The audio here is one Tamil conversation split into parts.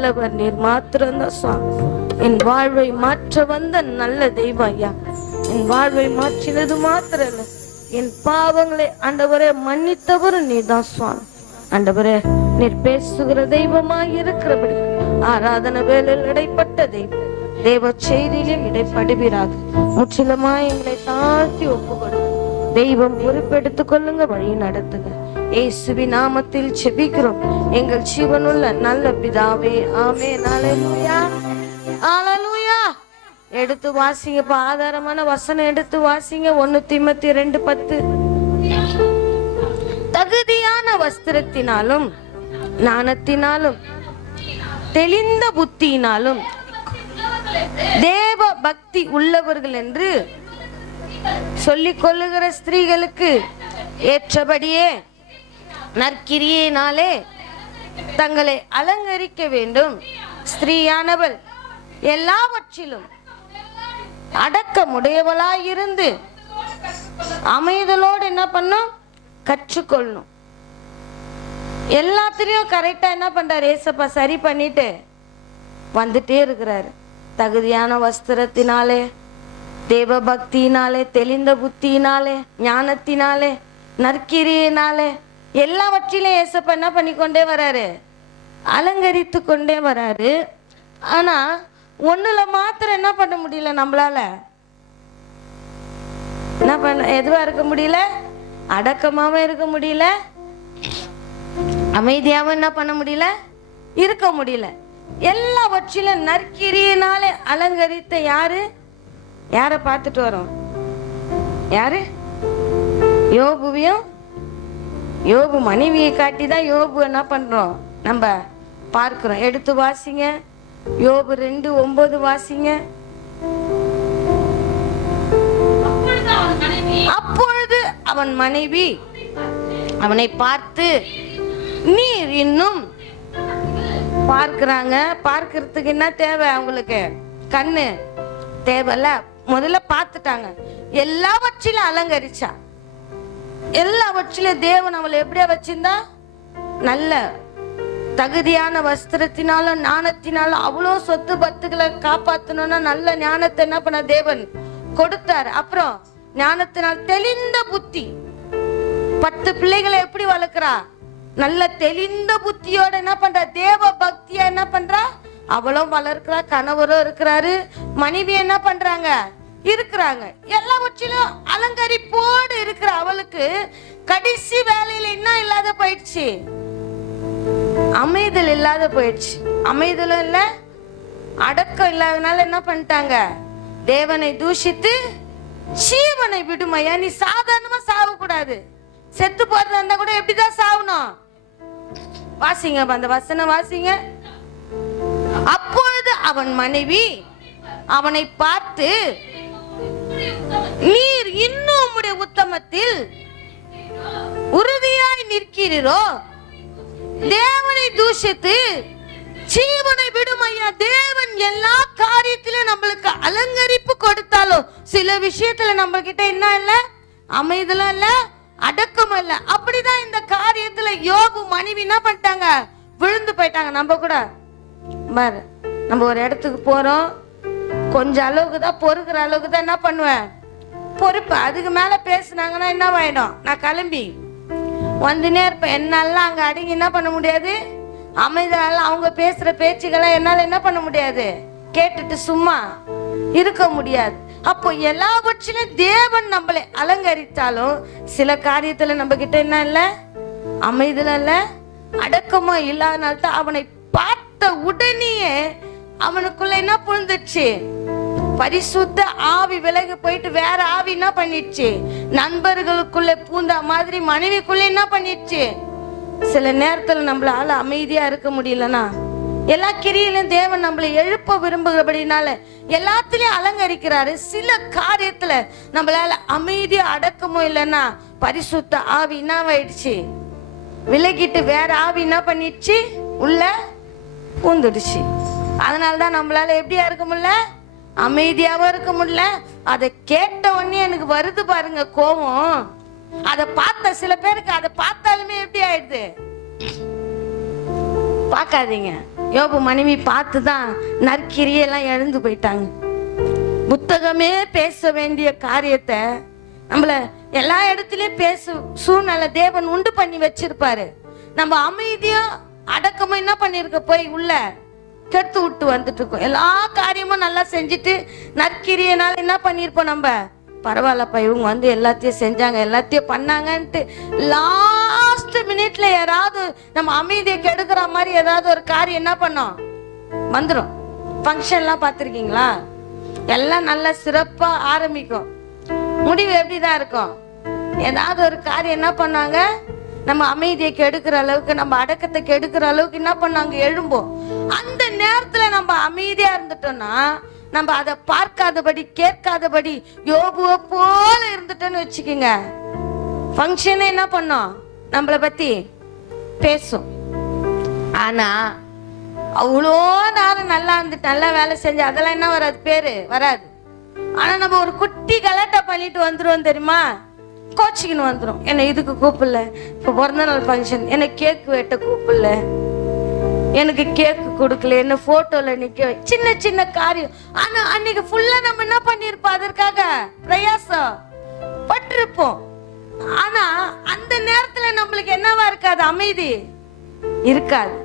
நல்லவர், நீர் மாத்திரம்தான் சுவாமி. என் வாழ்வை மாற்ற வந்த நல்ல தெய்வம் ஐயா. என் வாழ்வை மாற்றினது மாத்திரம் இல்லை, என் பாவங்களை ஆண்டவரே மன்னித்தவரும் நீதான் சுவாமி. ஆண்டவரே, நீர் பேசுகிற தெய்வமாய் இருக்கிறபடி ஆராதனை வேலையில் இடைப்பட்ட தெய்வம், தேவ செய்தியிலும் இடைப்படுகிறாது. முற்றிலுமாய் எங்களை தாழ்த்தி ஒப்புக்கொடு. தெய்வம் பொறுப்பெடுத்துக் கொள்ளுங்க, வழி நடத்துங்க. இயேசுவின் நாமத்தில் செபிக்கிறோம் எங்கள் ஜீவனுள்ள நல்ல பிதாவே, ஆமென். அல்லேலூயா, அல்லேலூயா. எடுத்து வாசிங்க, ஆதாரமான வசனம் எடுத்து வாசிங்க. 1 தீமோத்தேயு 2:10. தகுதியான வஸ்திரத்தினாலும் ஞானத்தினாலும் தெளிந்த புத்தியினாலும் தேவ பக்தி உள்ளவர்கள் என்று சொல்லிக் கொள்ளுகிற ஸ்திரீகளுக்கு ஏற்றபடியே நற்கிரியினாலே தங்களை அலங்கரிக்க வேண்டும். ஸ்திரீயானவள் எல்லாவற்றிலும் அடக்கமுடையவளாயிருந்து அமைதலோடு என்ன பண்ணும், கற்றுக்கொள்ளணும். எல்லாத்திலையும் கரெக்டா என்ன பண்றாரு ஏசப்பா, சரி பண்ணிட்டு வந்துட்டே இருக்கிறாரு. தகுதியான வஸ்திரத்தினாலே, தேவ பக்தியினாலே, தெளிந்த புத்தியினாலே, ஞானத்தினாலே, நற்கிரியினாலே எல்லாவற்றிலும் ஏசப்பா என்ன பண்ணிக்கொண்டே வராரு, அலங்கரித்து கொண்டே வராரு. ஆனா ஒண்ணுல மாத்திரம் என்ன பண்ண முடியல, நம்மளால என்ன பண்ண, எதுவா இருக்க முடியல, அடக்கமாவும் இருக்க முடியல, அமைதியாவும் என்ன பண்ண முடியல, இருக்க முடியல. எல்லாவற்றிலும் நற்கிரியினாலே அலங்கரித்த யாரு, யார பார்த்துட்டு வரோம், யாரு, யோபுவையும் யோபு மனைவியை காட்டி தான் யோபு என்ன பண்றோம் நம்ம பார்க்கிறோம். எடுத்து வாசிங்க, யோபு 2:9 வாசிங்க. அப்பொழுது அவன் மனைவி அவனை பார்த்து, நீர் இன்னும் பார்க்கிறாங்க. பார்க்கிறதுக்கு என்ன தேவை, அவங்களுக்கு கண்ணு தேவையில்ல. முதல்ல பார்த்துட்டாங்க, எல்லாவற்றிலும் அலங்கரிச்சா. எல்லாவற்றிலும் தேவன் அவளை எப்படியா வச்சிருந்தா, நல்ல தகுதியான வஸ்திரத்தினாலும் ஞானத்தினாலும் அவ்வளோ சொத்து பத்துக்களை காப்பாத்தணும்னா நல்ல ஞானத்தை என்ன பண்ண தேவன் கொடுத்தாரு. அப்புறம் ஞானத்தினால் தெளிந்த புத்தி. 10 பிள்ளைகளை எப்படி வளர்க்கிறா, நல்ல தெளிந்த புத்தியோட என்ன பண்றா, தேவ பக்தியா என்ன பண்றா, அவளும் வளர்க்கிறா. கணவரும் இருக்கிறாரு, மனைவி என்ன பண்றாங்க, இருக்கிறாங்க. எல்லாவற்றிலும் அலங்கரிப்போடு இருக்கிற அவளுக்கு கடைசி வேலையில என்ன இல்லாத போயிடுச்சு, அமைதல் இல்லாத போயிடுச்சு. அமைதலும் இல்ல, அடக்கம் இல்லாதனால என்ன பண்ணிட்டாங்க, தேவனை தூஷித்து ஜீவனை விடுமையா. நீ சாதாரணமா சாவ கூடாது, செத்து போறதா இருந்தா கூட எப்படிதான் சாவணும். வாசிங்க, அந்த வசனம் வாசிங்க. அப்பொழுது அவன் மனைவி அவனை பார்த்து, நீர் இன்னும் உம்முடைய உத்தமத்தில் உறுதியாய் நிற்கிறீரோ, தேவனை தூஷித்து ஜீவனை விடும் ஐயா. தேவன் எல்லா காரியத்திலும் நம்மளுக்கு அலங்கரிப்பு கொடுத்தாலும் சில விஷயத்துல நம்ம கிட்ட என்ன இல்ல, அமைதலும் இல்ல, அடக்கம் இல்ல. அப்படிதான் இந்த காரியத்துல யோபு மனைவி என்ன பண்ணிட்டாங்க, விழுந்து போயிட்டாங்க. நம்ம கூட பாரு, நம்ம ஒரு இடத்துக்கு போறோம், கொஞ்சம் அளவுக்கு தான், பொறுக்கிற அளவுக்கு தான் என்ன பண்ணுவேன், பொறுப்பு. அதுக்கு மேல பேசுனாங்கன்னா என்ன ஆயிடும், நான் கிளம்பி வந்துனே இருப்பேன். என்னால அங்க அடங்கி என்ன பண்ண முடியாது, அமைதியால அவங்க பேசுற பேச்சுக்களை என்னால என்ன பண்ண முடியாது, கேட்டுட்டு சும்மா இருக்க முடியாது. அப்போ எல்லாவற்றிலும் தேவன் நம்மளை அலங்கரித்தாலும் சில காரியத்துல நம்ம கிட்ட என்ன இல்ல, அமைதியில இல்ல, அடக்கமா இல்லாதனால தான் அவனை பார்த்த உடனேயே அவனுக்குள்ள என்ன புழுந்துச்சு, பரிசுத்த ஆவி விலகி போயிட்டு வேற ஆவி என்ன பண்ணிடுச்சு, நண்பர்களுக்குள்ள பூந்தா மாதிரி மனைவிக்குள்ள என்ன பண்ணிடுச்சு. சில நேரத்துல நம்மளால அமைதியா இருக்க முடியலன்னா, எல்லா கிரியிலும் தேவன் நம்மளை எழுப்ப விரும்புகிறபடினால எல்லாத்திலையும் அலங்கரிக்கிறாரு. சில காரியத்துல நம்மளால அமைதியா அடக்கமோ இல்லைன்னா பரிசுத்த ஆவி என்ன ஆயிடுச்சு, விலகிட்டு வேற ஆவி என்ன பண்ணிடுச்சு, உள்ள பூந்துடுச்சு. அதனாலதான் நம்மளால எப்படியா இருக்க முடியல, அமைதியாவும் இருக்க முடியல. அதை கேட்ட உடனே எனக்கு வருது பாருங்க கோபம். அதை பார்த்த சில பேருக்கு அதை பார்த்தாலுமே எப்படி ஆயிடுது, பார்க்காதீங்க. யோபு மனைவி பார்த்து தான் நற்கிரியெல்லாம் எழுந்து போயிட்டாங்க. புத்தகமே பேச வேண்டிய காரியத்தை நம்மள எல்லா இடத்துலயும் பேச சூழ்நிலை தேவன் உண்டு பண்ணி வச்சிருப்பாரு. நம்ம அமைதியா அடக்கமா என்ன பண்ணிருக்க போய் உள்ள கெடுத்து விட்டு வந்துட்டு இருக்கோம். எல்லா காரியமும் நல்லா செஞ்சுட்டு நற்கிரியனால என்ன பண்ணிருப்போம், நம்ம பரவாயில்லப்பா இவங்க வந்து எல்லாத்தையும் செஞ்சாங்க எல்லாத்தையும் பண்ணாங்கன்ட்டு லாஸ்ட் மினிட்ல யாராவது நம்ம அமைதியை கெடுக்கிற மாதிரி ஏதாவது ஒரு காரியம் என்ன பண்ணோம் வந்துடும். ஃபங்க்ஷன்லாம் பார்த்துருக்கீங்களா? எல்லாம் நல்லா சிறப்பா ஆரம்பிக்கும், முடிவு எப்படிதான் இருக்கும்? ஏதாவது ஒரு காரியம் என்ன பண்ணாங்க, நம்ம அமைதியை கெடுக்கிற அளவுக்கு, நம்ம அடக்கத்தை கெடுக்கிற அளவுக்கு என்ன பண்ணாங்க, எழும்போம். அந்த நேரத்துல நம்ம அமைதியா இருந்துட்டோம்னா, நம்ம அதை பார்க்காதபடி கேட்காதபடி யோபுவை போல இருந்துட்டோன்னு வச்சுக்கோங்க, ஃபங்க்ஷனே என்ன பண்ணோம், நம்மளை பத்தி பேசும். ஆனா அவ்வளோ நேரம் நல்லா இருந்துட்டு நல்லா வேலை செஞ்சு அதெல்லாம் என்ன வராது, பேரு வராது. ஆனா நம்ம ஒரு குட்டி கலாட்டா பண்ணிட்டு வந்துருவோம் தெரியுமா, கோச்சிக்கின்னு வந்துடும். என்னை இதுக்கு கூப்பிடல, இப்போ பிறந்த நாள் ஃபங்க்ஷன் என்னை கேக்கு வெட்ட கூப்பிடல, எனக்கு கேக்கு கொடுக்கல, என்ன போட்டோல நிக்க, சின்ன சின்ன காரியம். ஆனா அன்னைக்கு ஃபுல்லா நம்ம என்ன பண்ணிருப்போம், அதற்காக பிரயாசம் பட்டிருப்போம். ஆனா அந்த நேரத்துல நம்மளுக்கு என்னவா இருக்காது, அமைதி இருக்காது.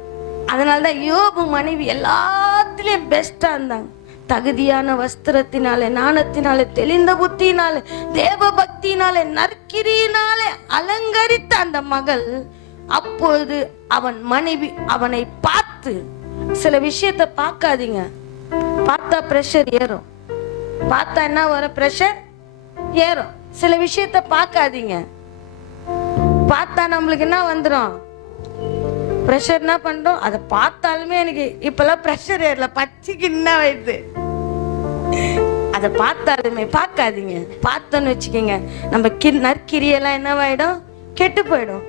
அதனாலதான் யோபு மனைவி எல்லாத்துலயும் பெஸ்டா இருந்தாங்க. தகுதியான வஸ்திரத்தினாலே, நாணத்தினாலே, தெளிந்த புத்தினாலே, தேவ பக்தியினாலே, நற்கிரியினாலே அலங்கரித்த அந்த மகள், அப்பொழுது அவன் மனைவி அவனை பார்த்து, சில விஷயத்தை பார்க்காதீங்க, பார்த்தா பிரஷர் ஏறும். பார்த்தா என்ன வரும், பிரஷர் ஏறும். சில விஷயத்தை பார்க்காதீங்க, பார்த்தா நம்மளுக்கு என்ன வந்துடும், பிரஷர். என்ன பண்றோம், அதை பார்த்தாலுமே எனக்கு இப்பெல்லாம் பிரஷர் ஏறல, பச்சைக்கு என்ன வருது, அதை பார்த்தாலுமே பார்க்காதீங்க. பார்த்தோன்னு வச்சுக்கோங்க, நம்ம நற்கிரியெல்லாம் என்னவாயிடும், கெட்டு போயிடும்.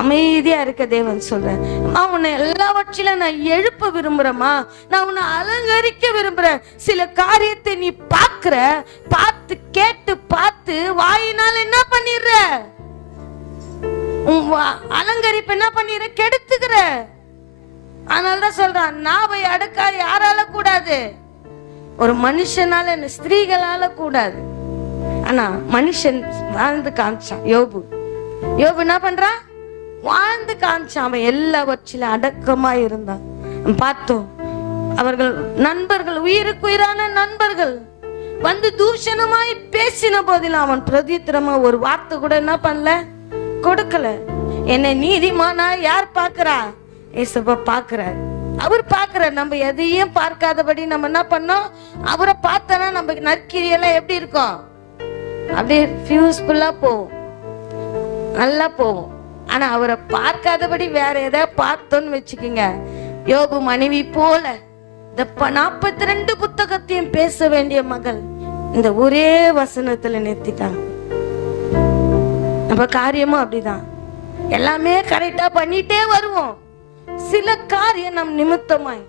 அமைதியா இருக்க தேவன் சொல்றேன், நான் உன்னை எல்லாவற்றிலும் நான் எழுப்ப விரும்புறேமா, நான் உன்னை அலங்கரிக்க விரும்புறேன். சில காரியத்தை நீ பார்க்கிற, பார்த்து கேட்டு பார்த்து வாயினால என்ன பண்ணிடுற, அலங்கரிப்பு என்ன பண்ணிடுற, கெடுத்துக்கிற. அதனாலதான் சொல்றான், நாவை அடக்க யாரால கூடாது, ஒரு மனுஷனால, ஸ்திரீகளால கூடாது. ஆனா மனுஷன் வாழ்ந்து காமிச்சான். யோபு என்ன பண்றான், வாழ்ந்து காமிச்சான். அவன் எல்லாவற்றிலும் அடக்கமா இருந்தான். பார்த்தோம், அவர்கள் நண்பர்கள், உயிருக்கு உயிரான நண்பர்கள் வந்து தூஷணமாய் பேசின போதிலும் அவன் பிரதித்திரமா ஒரு வார்த்தை கூட என்ன பண்ணல, கொடுக்கல. என்ன நீதிமானா யார் பாக்குறா, ஏசப்பா பாக்குறாரு. அவர் பாக்குறாரு. நம்ம எதையும் பார்க்காதபடி நம்ம என்ன பண்ணோம், அவரை பார்த்தோன்னா நம்ம நற்கிரியெல்லாம் எப்படி இருக்கும், அப்படியே ஃபியூஸ்ஃபுல்லா போவோம், நல்லா போவோம். ஆனா அவரை பார்க்காதபடி வேற எதாவது பார்த்தோன்னு வச்சுக்கோங்க, யோபு மனைவி போல இந்த 42 புத்தகத்தையும் பேச வேண்டிய மகள் இந்த ஒரே வசனத்துல நிறுத்திட்டாங்க. நம்ம காரியமும் அப்படிதான், எல்லாமே கரெக்டா பண்ணிட்டே வருவோம். சில காரியம் நம் நிமித்தமாய்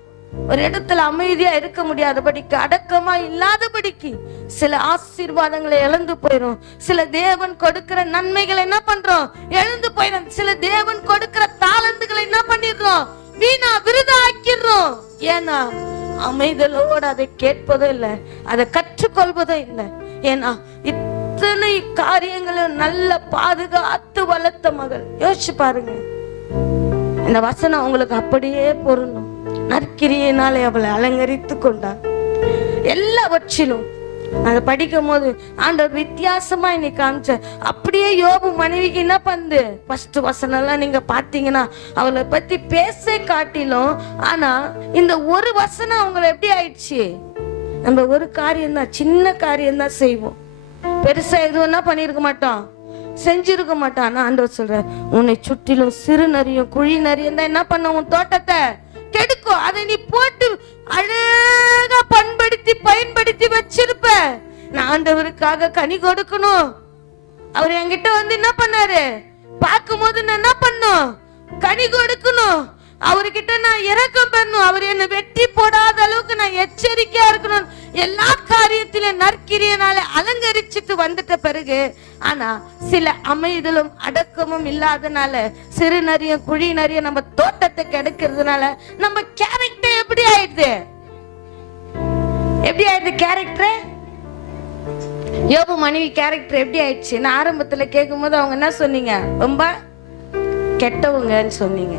ஒரு இடத்துல அமைதியா இருக்க முடியாதபடிக்கு, அடக்கமா இல்லாதபடிக்கு சில ஆசீர்வாதங்களை இழந்து போயிடும். சில தேவன் கொடுக்கிற நன்மைகளை என்ன பண்றோம், எழுந்து போயிடும். சில தேவன் கொடுக்கிற தாளந்துகளை என்ன பண்ணிடுறோம், வீணா விருதா ஆக்கிடுறோம். ஏன்னா அமைதலோட அதை கேட்பதும் இல்லை, அதை கற்றுக்கொள்வதும் இல்லை. ஏன்னா இத்தனை காரியங்களும் நல்ல பாதுகாத்து வளர்த்த மகள். யோசிச்சு பாருங்க, இந்த வசனம் உங்களுக்கு அப்படியே பொருந்தும். நற்கிரியினாலே அவளை அலங்கரித்து கொண்டார். எல்லாவற்றிலும் அதை படிக்கும் போது ஆண்டவர் வித்தியாசமா இன்னைக்கு காமிச்ச. அப்படியே யோபு மனைவிக்கு என்ன பண்ணுது, ஃபர்ஸ்ட் வசனம் எல்லாம் நீங்க பாத்தீங்கன்னா அவளை பத்தி பேச காட்டிலும், ஆனா இந்த ஒரு வசனம் அவங்களை எப்படி ஆயிடுச்சு, நம்ம ஒரு காரியம் தான், சின்ன காரியம் தான் செய்வோம், பெருசா எதுவும் என்ன பண்ணிருக்க மாட்டோம், செஞ்சிருக்க மாட்டான். ஆனா ஆண்டவர் சொல்ற, உன்னை சுற்றிலும் சிறு நரியும் குழி நரியும் தான் என்ன பண்ண, உன் தோட்டத்தை கெடுக்கும். அதை நீ போட்டு அழகா பண்படுத்தி பயன்படுத்தி வச்சிருப்ப. நான் ஆண்டவருக்காக கனி கொடுக்கணும். அவர் என்கிட்ட வந்து என்ன பண்ணாரு, பார்க்கும் போது நான் என்ன பண்ணும், கனி கொடுக்கணும். அவர்கிட்ட நான் இரக்கம் பண்ணணும், அவர் என்னை வெட்டி போடாத அளவுக்கு நான் எச்சரிக்கையா இருக்கணும். எல்லா காரியத்திலும் நற்கிரியனால அலங்கரிச்சுட்டு வந்துட்ட பிறகு ஆனா சில அமைதலும் அடக்கமும் இல்லாதனால சிறு நரியும் குழி நரியும் நம்ம தோட்டத்தை கெடுக்கிறதுனால நம்ம கேரக்டர் எப்படி ஆயிடுது? எப்படி ஆயிடுது கேரக்டர்? யோபு மனைவி கேரக்டர் எப்படி ஆயிடுச்சு? நான் ஆரம்பத்துல கேட்கும் போது அவங்க என்ன சொன்னீங்க? ரொம்ப கெட்டவங்கன்னு சொன்னீங்க.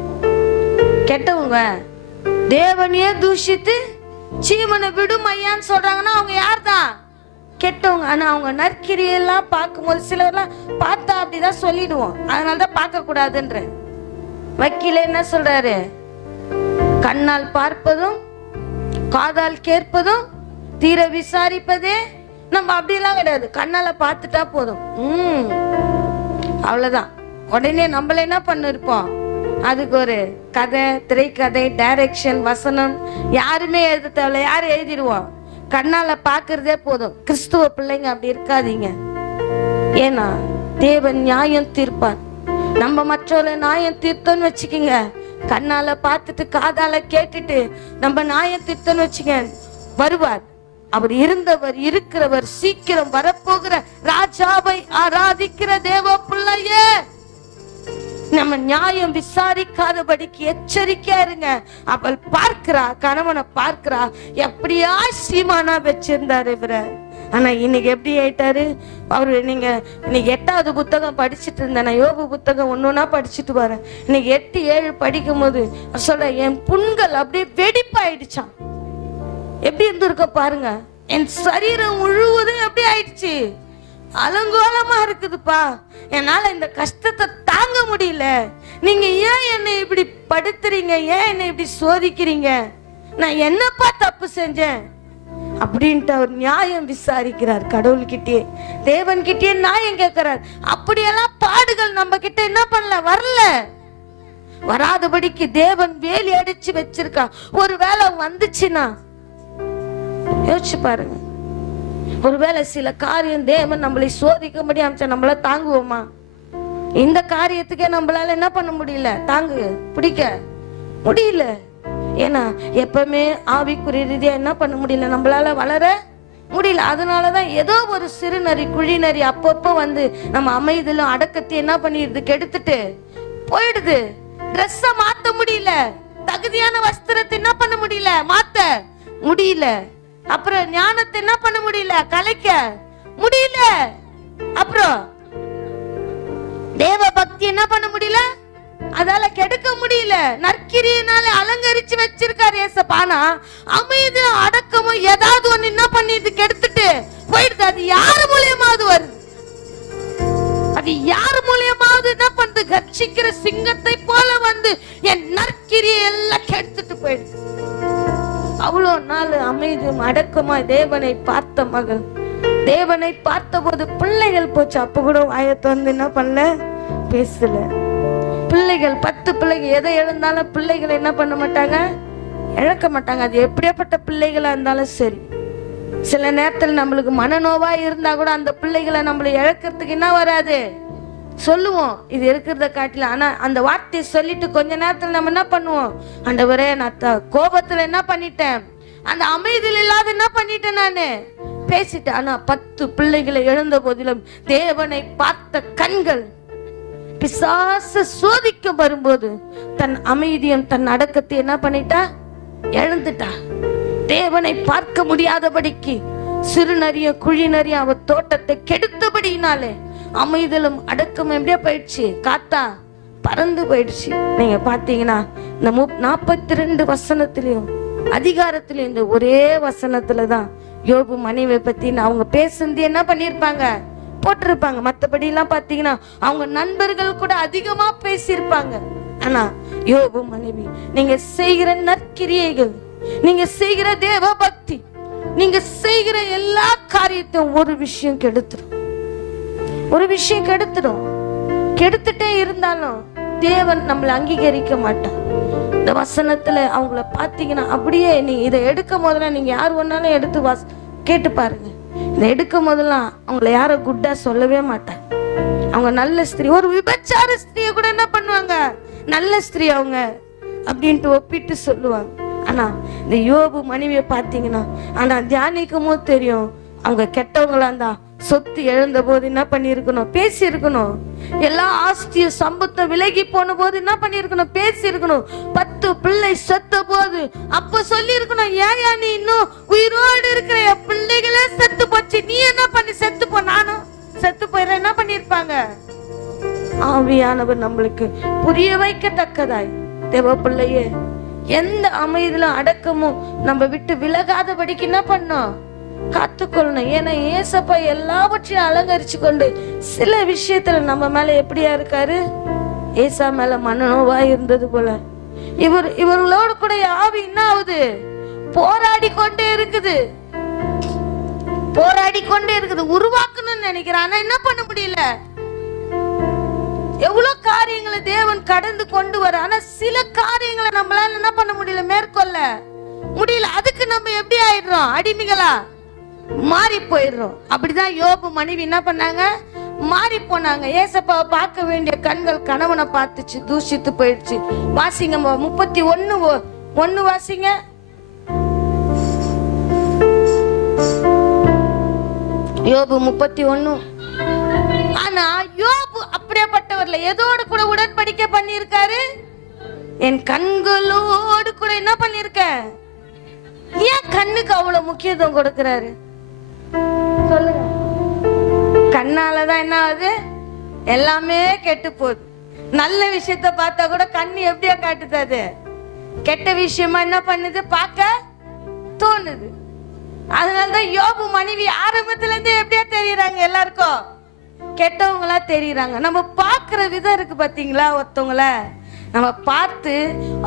கெட்டவங்க, தேவனையே தூஷித்து ஜீவனை விடும் ஐயான்னு சொல்றாங்கன்னா அவங்க யார் தான்? கெட்டவங்க. ஆனா அவங்க நற்கிரியெல்லாம் பார்க்கும்போது சிலவெல்லாம் பார்த்தா அப்படிதான் சொல்லிடுவோம், அதனாலதான் பார்க்க கூடாதுன்ற. வக்கீல என்ன சொல்றாரு? கண்ணால் பார்ப்பதும் காதால் கேட்பதும் தீர விசாரிப்பதே. நம்ம அப்படிலாம் கிடையாது, கண்ணால பார்த்துட்டா போதும், அவ்வளவுதான். உடனே நம்மள என்ன பண்ணிருப்போம்? அதுக்கு ஒரு கதை, திரைக்கதை, டைரக்ஷன், வசனம் யாருமே எழுத தேவையில்ல, யாரும் எழுதிடுவோம். கண்ணால பாக்குறதே போதும். கிறிஸ்துவ பிள்ளைங்க அப்படி இருக்காதீங்க. ஏன்னா தேவன் நியாயம் தீர்ப்பான். நம்ம மற்றவரை நியாயம் தீர்த்தோன்னு வச்சுக்கோங்க, கண்ணால பார்த்துட்டு காதால கேட்டுட்டு நம்ம நியாயம் தீர்த்தோன்னு வச்சுக்க, வருவார். அவர் இருந்தவர், இருக்கிறவர், சீக்கிரம் வரப்போகிற ராஜாவை ஆராதிக்கிற தேவ பிள்ளையே, நம்ம நியாயம் விசாரிக்காதபடிக்கு எச்சரிக்கையா இருங்க. அவள் பார்க்கிறா, கணவனை பார்க்கிறா, எப்படியா சீமானா வச்சிருந்தாரு இவரை. ஆனா இன்னைக்கு எப்படி ஆயிட்டாரு அவரு? நீங்க இன்னைக்கு 8வது புத்தகம் படிச்சுட்டு இருந்தேன், யோபு புத்தகம் ஒன்னொன்னா படிச்சுட்டு வரேன். இன்னைக்கு 8, 7 படிக்கும் போது சொல்ற, என் புண்கள் அப்படியே வெடிப்பாயிடுச்சான். எப்படி இருந்திருக்க பாருங்க. என் சரீரம் முழுவதும் எப்படி ஆயிடுச்சு? அலங்கோலமா இருக்குதுப்பா, என்னால இந்த கஷ்டத்தை தாங்க முடியல. நீங்க ஏன் என்னை இப்படி படுத்துறீங்க? ஏன் என்னை இப்படி சோதிக்கிறீங்க? நான் என்னப்பா தப்பு செஞ்சேன் அப்படின்ட்டு அவர் நியாயம் விசாரிக்கிறார். கடவுள்கிட்டயே, தேவன் கிட்டயே நியாயம் கேட்கிறார். அப்படியெல்லாம் பாடுகள் நம்ம கிட்ட என்ன பண்ணல, வரல. வராதபடிக்கு தேவன் வேலி அடிச்சு வச்சிருக்கா. ஒருவேளை வந்துச்சுன்னா யோசிச்சு பாருங்க. ஒருவேளை சில காரியம் தேவன் நம்மளை சோதிக்க முடியாம நம்மள தாங்குவோமா? இந்த காரியத்துக்கே நம்மளால என்ன பண்ண முடியல, தாங்க பிடிக்க முடியல. ஏன்னா எப்பவுமே ஆவிக்குரிய ரீதியா என்ன பண்ண முடியல, நம்மளால வளர முடியல. அதனாலதான் ஏதோ ஒரு சிறு நரி குழி நரி அப்பப்போ வந்து நம்ம அமைதியிலும் அடக்கத்தை என்ன பண்ணிடுது, கெடுத்துட்டு போயிடுது. ட்ரெஸ்ஸ மாத்த முடியல, தகுதியான வஸ்திரத்தை என்ன பண்ண முடியல, மாத்த முடியல. அப்புறம் ஞானத்தை என்ன பண்ண முடியல, கலைக்க முடியல. அப்புறம் தேவ பக்தி என்ன பண்ண முடியல, அதால கெடுக்க முடியல. நற்கிரியினால அலங்கரிச்சு வச்சிருக்காரு ஏசப்பானா, அமைதி அடக்கமும் ஏதாவது ஒண்ணு என்ன பண்ணிட்டு கெடுத்துட்டு போயிடுது. அது யாரு மூலியமாவது வருது, அது யாரு மூலியமாவது என்ன பண்ணுது, கர்ச்சிக்கிற சிங்கத்தை போல வந்து என் நற்கிரியை எல்லாம் கெடுத்துட்டு போயிடுது. அவ்வளோ நாள் அமைதியும் அடக்கமா தேவனை பார்த்த மகள், தேவனை பார்த்த போது பிள்ளைகள் போச்சு. அப்ப கூட வாயத்தை வந்து என்ன பண்ணல, பேசல. பிள்ளைகள் 10 பிள்ளைகள் எதை இழந்தாலும் பிள்ளைகளை என்ன பண்ண மாட்டாங்க, இழக்க மாட்டாங்க. அது எப்படியாப்பட்ட பிள்ளைகளா இருந்தாலும் சரி. சில நேரத்தில் நம்மளுக்கு மனநோவா இருந்தா கூட அந்த பிள்ளைகளை நம்மளை இழக்கிறதுக்கு என்ன வராது, சொல்லுவோம் இது இருக்கிறத காட்டில. ஆனா அந்த வார்த்தையை சொல்லிட்டு கொஞ்ச நேரத்துல நம்ம என்ன பண்ணுவோம், ஆண்டவரே நான் கோபத்துல என்ன பண்ணிட்டேன், அந்த அமைதியில் இல்லாத என்ன பண்ணிட்டேன், நானு பேசிட்டேன். ஆனா 10 பிள்ளைகளை இழந்த போதிலும் தேவனை பார்த்த கண்கள் பிசாசு சோதிக்க வரும்போது தன் அமைதியும் தன் அடக்கத்தை என்ன பண்ணிட்டா, இழந்துட்டா. தேவனை பார்க்க முடியாதபடிக்கு சிறு நரிய குழி நரிய அவ தோட்டத்தை கெடுத்தபடினாலே அமைதலும் அடக்கம் எப்படியா போயிடுச்சு, காத்தா பறந்து போயிடுச்சு. நீங்க பாத்தீங்கன்னா இந்த 42 வசனத்திலையும் அதிகாரத்திலையும் இந்த ஒரே வசனத்துலதான் யோபு மனைவியை பத்தி அவங்க பேசுறது என்ன பண்ணிருப்பாங்க, போட்டிருப்பாங்க. மத்தபடி எல்லாம் பாத்தீங்கன்னா அவங்க நண்பர்கள் கூட அதிகமா பேசியிருப்பாங்க. ஆனா யோபு மனைவி, நீங்க செய்கிற நற்கிரியைகள், நீங்க செய்கிற தேவ பக்தி, நீங்க செய்கிற எல்லா காரியத்தையும் ஒரு விஷயம் கெடுத்துடும், ஒரு விஷயம் கெடுத்துடும். கெடுத்துட்டே இருந்தாலும் தேவன் நம்மளை அங்கீகரிக்க மாட்டான். இந்த வசனத்துல அவங்கள பாத்தீங்கன்னா அப்படியே நீ இதை எடுக்கும் போதெல்லாம், நீங்க யார் ஒன்னாலும் எடுத்து கேட்டு பாருங்க. இதை எடுக்கும் போதெல்லாம் அவங்கள யாரும் குட்டா சொல்லவே மாட்டாங்க. அவங்க நல்ல ஸ்திரீ. ஒரு விபச்சார ஸ்திரீய கூட என்ன பண்ணுவாங்க, நல்ல ஸ்திரீ அவங்க, அப்படின்ட்டு ஒப்பிட்டு சொல்லுவாங்க. ஆனா இந்த யோபு மனைவியை பார்த்தீங்கன்னா, ஆனா தியானிக்கும் போது தெரியும் அவங்க கெட்டவங்களா இருந்தா சொத்து இழந்த போது என்ன பண்ணிருக்கணும், பேசி இருக்கணும். எல்லா ஆஸ்திய சம்பத்தை விலகி போன போது என்ன பண்ணிருக்கணும், பேசி இருக்கணும். 10 பிள்ளை செத்த போது அப்ப சொல்லி இருக்கணும், ஏயா நீ இன்னும் உயிரோடு இருக்கிற, என் பிள்ளைகளே செத்து போச்சு, நீ என்ன பண்ணி செத்து போ, நானும் செத்து போயிட, என்ன பண்ணிருப்பாங்க. ஆவியானவர் நம்மளுக்கு புரிய வைக்கத்தக்கதாய் தேவ பிள்ளையே எந்த அமைதியில அடக்கமும் நம்ம விட்டு விலகாதபடிக்கு என்ன பண்ணோம், காத்துக்கொள்ளணும். ஏன்னா ஏசப்பா எல்லாவற்றையும் அலங்கரிச்சு கொண்டு சில விஷயத்துல நம்ம மேல எப்படியா இருக்காரு, ஏசா மேல மனநோவா இருந்தது போல இவர்களோடு கூட ஆவி என்ன ஆகுது, போராடி கொண்டே இருக்குது, போராடி கொண்டே இருக்குது. உருவாக்கணும்னு நினைக்கிறான், ஆனா என்ன பண்ண முடியல. எவ்வளவு காரியங்களை தேவன் கடந்து கொண்டு வர, ஆனா சில காரியங்களை நம்மளால என்ன பண்ண முடியல, மேற்கொள்ள முடியல. அதுக்கு நம்ம எப்படி ஆயிடுறோம், அடிமைகளா மாறி போயிடுறோம். அப்படிதான் யோபு மனைவி என்ன பண்ணாங்க, மாறி போனாங்க. ஏசப்பாவை பார்க்க வேண்டிய கண்கள் கணவனை பார்த்துச்சு, தூஷித்து போயிடுச்சு. வாசிங்க 31:1 வாசிங்க. யோபு 31. ஆனா யோபு அப்படியேப்பட்டவர்ல எதோடு கூட உடன்படிக்கை பண்ணியிருக்காரு, என் கண்களோடு கூட என்ன பண்ணிருக்க. ஏன் கண்ணுக்கு அவ்வளவு முக்கியத்துவம் கொடுக்கிறாரு சொல்லுங்க. கண்ணாலதான் என்ன ஆகுது, எல்லாமே கெட்டு போகுது. நல்ல விஷயத்த பார்த்தா கூட கண்ணு எப்படியா காட்டுது, அது கெட்ட விஷயமா என்ன பண்ணுது, பார்க்க தோணுது. அதனாலதான் யோபு மனைவி ஆரம்பத்துல இருந்து எப்படியா தெரியுறாங்க, எல்லாருக்கும் கெட்டவங்களா தெரியுறாங்க. நம்ம பாக்குற விதம் இருக்கு பாத்தீங்களா, ஒருத்தவங்கள நம்ம பார்த்து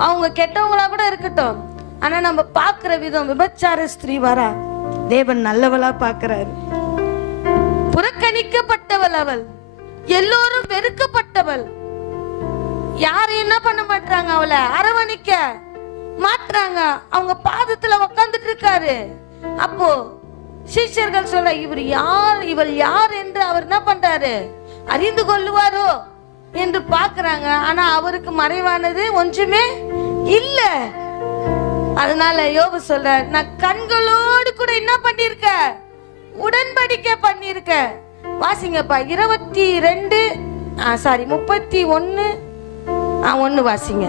அவங்க கெட்டவங்களா கூட இருக்கட்டும், ஆனா நம்ம பாக்குற விதம். விபச்சார ஸ்திரீ வரா, தேவன் நல்லவளா பாக்குறாரு. புறக்கணிக்கப்பட்டவள் அவள், எல்லோரும் வெறுக்கப்பட்டவள். யாரும் என்ன பண்ண மாட்டாங்க, அவளை அரவணைக்க மாட்டாங்க. அவங்க பாதத்துல உட்கார்ந்துட்டு இருக்காரு. அப்போ சீஷர்கள் சொல்ற, இவர் யார், இவள் யார் என்று அவர் என்ன பண்றாரு, அறிந்து கொள்ளுவாரோ என்று பாக்குறாங்க. ஆனா அவருக்கு மறைவானது ஒன்றுமே இல்ல. அதனால யோபு சொல்ற, நான் கண்களோடு கூட என்ன பண்ணிருக்க, உடன்படிக்கை பண்ணிருக்க. வாசிங்கப்பா 31 வாசிங்க.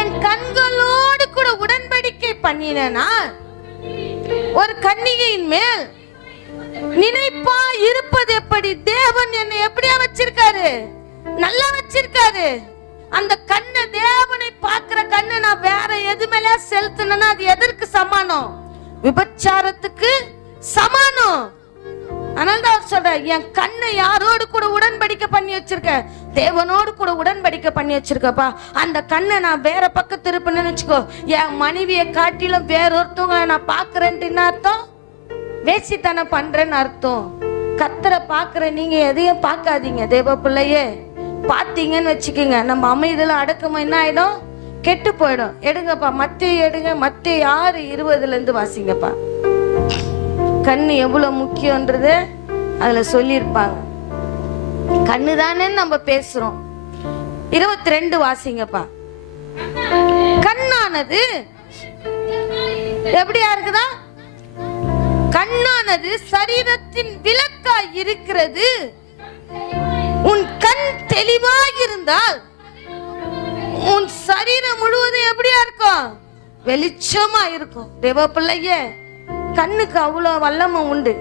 என் கண்களோடு கூட உடன்படிக்கை பண்ணினா ஒரு கன்னிகையின் மேல் நினைப்பா இருப்பது எப்படி, தேவன் என்னை எப்படியா வச்சிருக்காரு, நல்லா வச்சிருக்காரு. அந்த கண்ணை, தேவனை பார்க்கிற கண்ணை நான் வேற எது மேல செலுத்தினா அது எதற்கு சமானம், விபச்சாரத்துக்கு சமானம். அதனால்தான் அவர் சொல்ற, என் கண்ணை யாரோடு கூட உடன்படிக்கை பண்ணி வச்சிருக்க, தேவனோடு கூட உடன்படிக்கை பண்ணி வச்சிருக்கப்பா. அந்த கண்ணை நான் வேற பக்கம் திருப்பினு வச்சுக்கோ, என் மனைவியை காட்டிலும் வேற ஒருத்தவங்களை நான் பாக்குறேன்ட்டு என்ன அர்த்தம், வேசித்தனம் பண்றேன்னு அர்த்தம். கர்த்தரை பாக்குற நீங்க எதையும் பார்க்காதீங்க தேவ பிள்ளையே. பாத்தீங்கன்னு வச்சுக்கோங்க, நம்ம அமைதியில அடக்கமா என்ன ஆயிடும், கெட்டு போயிடும். எடுங்கப்பா மத்தேயு எடுங்க, மத்தேயு 6:20 வாசிங்கப்பா. கண்ணு எவ்வளவு முக்கியம்ன்றது அதுல சொல்லியிருப்பாங்க. கண்ணு தானே நம்ம பேசுறோம். 22 வாசிங்கப்பா. கண்ணானது எப்படியா இருக்குதா, கண்ணானது சரீரத்தின் விளக்காய் இருக்கிறது. உன் கண் தெளிவாக இருந்தால் உன் சரீரம் முழுவதும் எப்படியா இருக்கும், வெளிச்சமா இருக்கும். தேவ பிள்ளையே, கண்ணுக்கு அவ்வளவு வல்லமை உண்டு.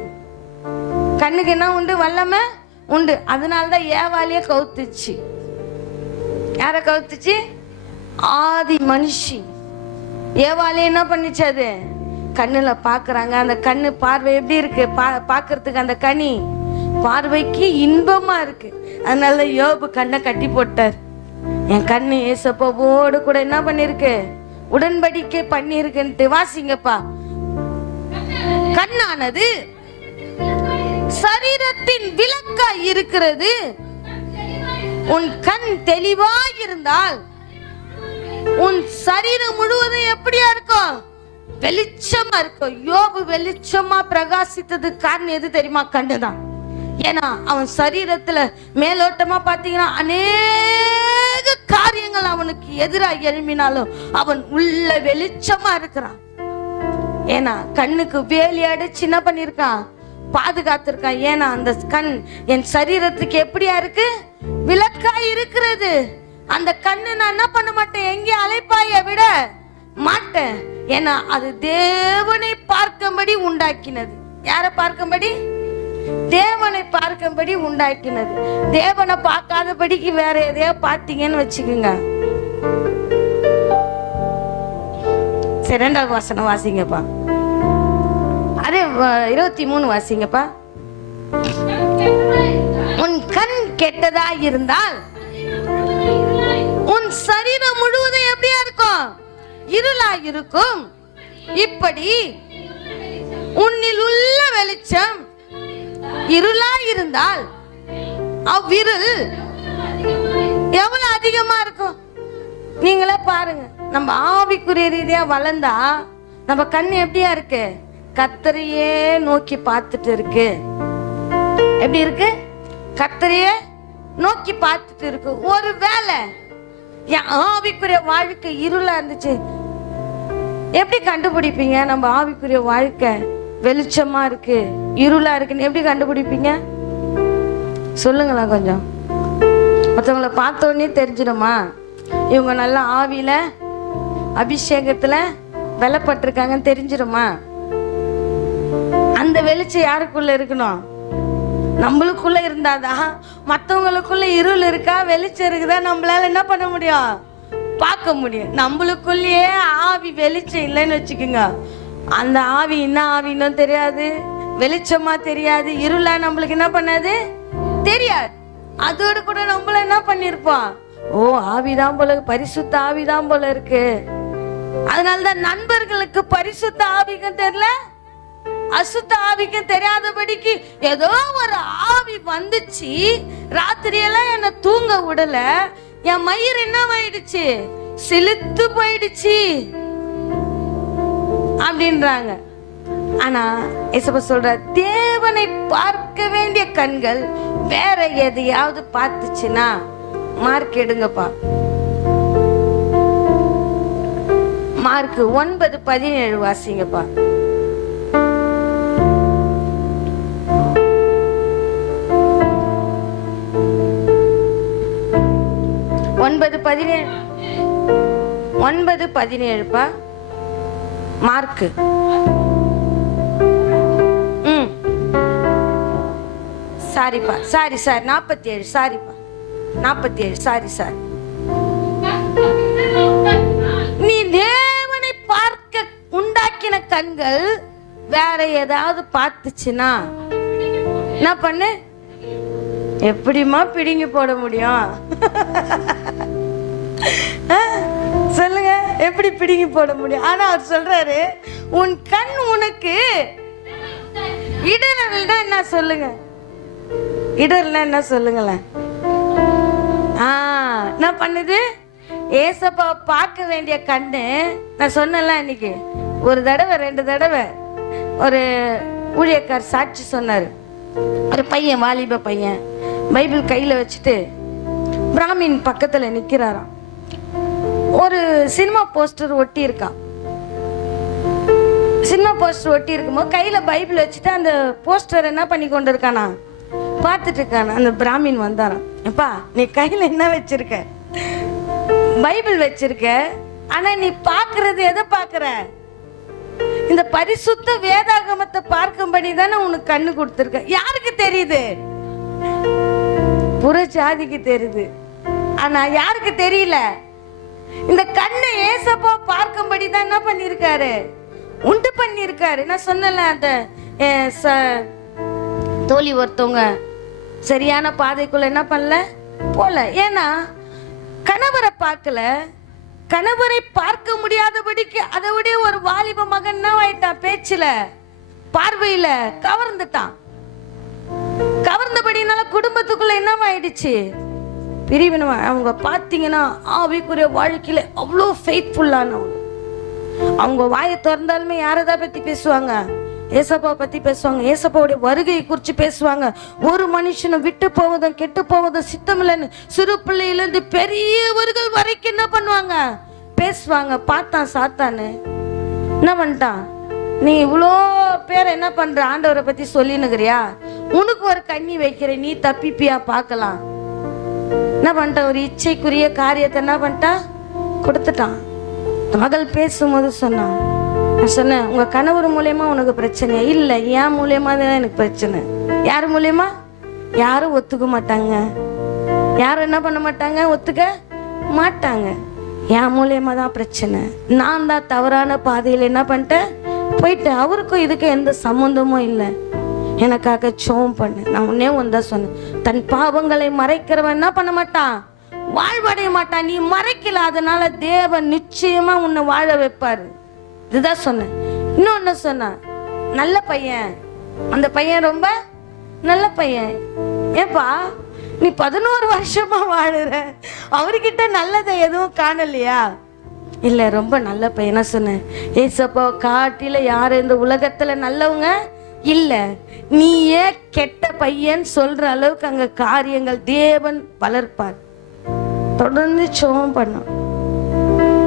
கண்ணுக்கு என்ன உண்டு, வல்லமை உண்டு. அதனாலதான் ஏவாளிய கவுத்துச்சு. யார கவுத்துச்சு, ஆதி மனுஷி ஏவாளிய என்ன பண்ணிச்சு, அது கண்ணுல பாக்குறாங்க. அந்த கண்ணு பார்வை எப்படி இருக்கு, பாக்குறதுக்கு அந்த கனி பார்வைக்கு இன்பமா இருக்கு. அதனால யோபு கண்ணை கட்டி போட்டார். என் கண்ணு ஏசப்பாவோடு கூட என்ன பண்ணிருக்கு, உடன்படிக்கை பண்ணிருக்குன்ட்டு. வாசிங்கப்பா. கண்ணானது சரீரத்தின் விளக்காய் இருக்கிறது. உன் கண் தெளிவாய் இருந்தால் உன் சரீரம் முழுவதும் எப்படியா இருக்கும், வெளிச்சமா இருக்கும். யோபு வெளிச்சமா பிரகாசித்தது காரணம் எது தெரியுமா, கண்ணுதான். ஏன்னா அவன் சரீரத்துல மேலோட்டமா பாத்தீங்கன்னா அநேக காரியங்கள் அவனுக்கு அவனுக்கு எதிராக எழும்பினாலும் அவன் உள்ள வெளிச்சமா இருக்கிறான். ஏன்னா கண்ணுக்கு வேலி அடிச்சு என்ன பண்ணிருக்கான், பாதுகாத்திருக்கான். ஏன்னா அந்த கண் என் சரீரத்துக்கு எப்படியா இருக்கு, விளக்கா இருக்கிறது. அந்த கண்ணு நான் என்ன பண்ண மாட்டேன், எங்கே அலைப்பாய விட மாட்டேன். ஏன்னா அது தேவனை பார்க்கும்படி உண்டாக்கினது. யாரை பார்க்கும்படி? தேவனை பார்க்கும்படி உண்டாக்கினது. தேவனை பார்க்காதபடிக்கு வேற எதையோ பார்த்தீங்கன்னு வச்சுக்கோங்க. சரி, 2வது வசனம் வாசிங்கப்பா. அதே 23 வாசிங்கப்பா. உன் கண் கெட்டதா இருந்தால் உன் சரீரம் முழுவதும் எப்படியா இருக்கும், இருளா இருக்கும். இப்படி உன்னில் உள்ள வெளிச்சம் இருளா இருந்தால் அவ்விருள் எவ்வளவு அதிகமா இருக்கும். நீங்களே பாருங்க, நம்ம ஆவிக்குரிய ரீதியா வளர்ந்தா நம்ம கண் எப்படியா இருக்கு, கர்த்தரையே நோக்கி பார்த்துட்டு இருக்கு. எப்படி இருக்கு, கர்த்தரையே நோக்கி பார்த்துட்டு இருக்கு. ஒரு வேளை என் ஆவிக்குரிய வாழ்க்கை இருளா இருந்துச்சு, எப்படி கண்டுபிடிப்பீங்க? நம்ம ஆவிக்குரிய வாழ்க்கை வெளிச்சமா இருக்கு இருளா இருக்குன்னு எப்படி கண்டுபிடிப்பீங்க? சொல்லுங்களா கொஞ்சம். மற்றவங்களை பார்த்த உடனே தெரிஞ்சிடுமா இவங்க நல்லா ஆவியில அபிஷேகத்துல வெலப்பட்டிருக்காங்கன்னு தெரிஞ்சிடுமா? அந்த வெளிச்சம் யாருக்குள்ள இருக்கணும், நம்மளுக்குள்ள இருந்தாதான். மற்றவங்களுக்குள்ள இருள் இருக்கா வெளிச்சம் இருக்குதா நம்மளால என்ன பண்ண முடியும், பார்க்க முடியும். நம்மளுக்குள்ளேயே ஆவி வெளிச்சம் இல்லைன்னு வச்சுக்கோங்க, அந்த ஆவி என்ன ஆவின்னு தெரியாது, வெளிச்சமா தெரியாது, இருளா நம்மளுக்கு என்ன பண்ணாது தெரியாது. அதோடு கூட நம்மள என்ன பண்ணிருப்போம், ஓ ஆவிதான் போல, பரிசுத்த ஆவிதான் போல இருக்கு. அதனாலதான் நண்பர்களுக்கு பரிசுத்த ஆவிக்கும் தெரியல, அசுத்த ஆவிக்கும் தெரியாதபடிக்கு ஏதோ ஒரு ஆவி வந்துச்சு, ராத்திரியெல்லாம் என்ன தூங்க விடல, என் மயிர் என்னவாயிடுச்சு, சிலுத்து போயிடுச்சு அப்படின்றாங்க. ஆனா இயேசு சொல்ற, தேவனை பார்க்க வேண்டிய கண்கள் வேற எதையாவது பார்த்துச்சுன்னா மார்க் எடுங்கப்பா. மார்க் 9:17 வாசிங்கப்பா. 9:17 மார்க். சாரிப்பா, சாரி 47, சாரிப்பா 47, சாரி. நீ தேவனை பார்க்க உண்டாக்கின கண்கள் வேற ஏதாவது பார்த்துச்சுன்னா என்ன பண்ணு, எப்படிமா பிடுங்கி போட முடியும்? சொல்லுங்க, எப்படி பிடுங்கி போட முடியும்? ஆனா அவர் சொல்றாரு, உன் கண் உனக்கு இடரல்னா என்ன சொல்லுங்க, இடர்ல என்ன சொல்லுங்களேன். என்ன பண்ணுது, ஏசப்பா பார்க்க வேண்டிய கண்ணு. நான் சொன்னல இன்னைக்கு ஒரு தடவை 2 தடவை ஒரு ஊழியக்கார் சாட்சி சொன்னாரு. ஒரு பையன், வாலிப பையன், பைபிள் கையில வச்சுட்டு பிராமின் பக்கத்துல நிக்கிறாராம். ஒரு சினிமா போஸ்டர் ஒட்டி இருக்கான். சினிமா போஸ்டர் ஒட்டி இருக்கும்போது கையில பைபிள் வச்சுட்டு அந்த போஸ்டர் என்ன பண்ணி கொண்டு இருக்கானா, பார்த்துட்டு இருக்கானா. அந்த பிராமின் வந்தாராம், எப்பா நீ கையில என்ன வச்சிருக்க, பைபிள் வச்சிருக்க, ஆனா நீ பாக்குறது எதை பாக்குற, இந்த பரிசுத்த வேதாகமத்தை பார்க்கும்படி தானே உனக்கு கண்ணு கொடுத்துருக்க. யாருக்கு தெரியுது, புற ஜாதிக்கு தெரியுது, ஆனா யாருக்கு தெரியல, இந்த கண்ணை ஏசப்பா பார்க்கும்படி தான் என்ன பண்ணிருக்காரு, உண்டு பண்ணிருக்காரு. நான் சொன்னல, அந்த தோழி ஒருத்தவங்க சரியான பாதைக்குள்ள என்ன பண்ணல போல. ஏன்னா கணவரை பார்க்கல, கணவரை பார்க்க முடியாதபடிக்கு அதை விட ஒரு வாலிப மகன் என்ன ஆயிட்டான், பேச்சுல பார்வையில கவர்ந்துட்டான். கவர்ந்தபடினால குடும்பத்துக்குள்ள என்ன ஆயிடுச்சு, பிரிவினமா. அவங்க பார்த்தீங்கன்னா ஆவிக்குரிய வாழ்க்கையில அவ்வளோ ஃபெய்த்ஃபுல்லானவங்க. அவங்க வாயை திறந்தாலுமே யாரதான் பத்தி பேசுவாங்க, ஏசப்பா பத்தி பேசுவாங்க, ஏசப்பாவுடைய வருகையை குறித்து பேசுவாங்க. ஒரு மனுஷனை விட்டு போவதும் கெட்டு போவதும் சித்தமில்லைன்னு சிறு பிள்ளையிலிருந்து பெரியவர்கள் வரைக்கும் என்ன பண்ணுவாங்க, பேசுவாங்க. பார்த்தான் சாத்தானு, என்ன பண்ணிட்டான், நீ இவ்வளோ பேர் என்ன பண்ற ஆண்டவரை பத்தி சொல்லினுக்கிறியா, உனக்கு ஒரு கண்ணி வைக்கிற, நீ தப்பிப்பியா பார்க்கலாம். என்ன பண்ணிட்டான், ஒரு இச்சைக்குரிய காரியத்தை என்ன பண்ணிட்டான், கொடுத்துட்டான். மகள் பேசும்போது சொன்னான், நான் சொன்னேன், உங்க கணவர் மூலியமா உனக்கு பிரச்சனை இல்லை, என் மூலியமா தான் எனக்கு பிரச்சனை. யார் மூலியமா? யாரும் ஒத்துக்க மாட்டாங்க, யாரும் என்ன பண்ண மாட்டாங்க, ஒத்துக்க மாட்டாங்க. என் மூலியமா தான் பிரச்சனை. நான் தான் தவறான பாதையில் என்ன பண்ணிட்டேன், போயிட்டேன். அவருக்கும் இதுக்கு எந்த சம்பந்தமும் இல்லை. எனக்காக சோம் பண்ணு. நான் உன்னே ஒன்றுதான் சொன்னேன், தன் பாவங்களை மறைக்கிறவன் என்ன பண்ண மாட்டான், வாழ்வடைய மாட்டான். நீ மறைக்கல, அதனால தேவன் நிச்சயமா உன்னை வாழ வைப்பாரு. இதுதான் சொன்னேன். இன்னொன்னு சொன்னான், நல்ல பையன், அந்த பையன் ரொம்ப நல்ல பையன். ஏப்பா நீ 11 வருஷமா வாழுற, அவர்கிட்ட நல்லதை எதுவும் காணலையா? இல்ல, ரொம்ப நல்ல பையனா சொன்னேன். ஏசப்பா காட்டில யாரு இந்த உலகத்துல நல்லவங்க இல்ல, நீயே கெட்ட பையன் சொல்ற அளவுக்கு அங்க காரியங்கள் தேவன் வளர்ப்பார். தொடர்ந்து சோம் பண்ணும்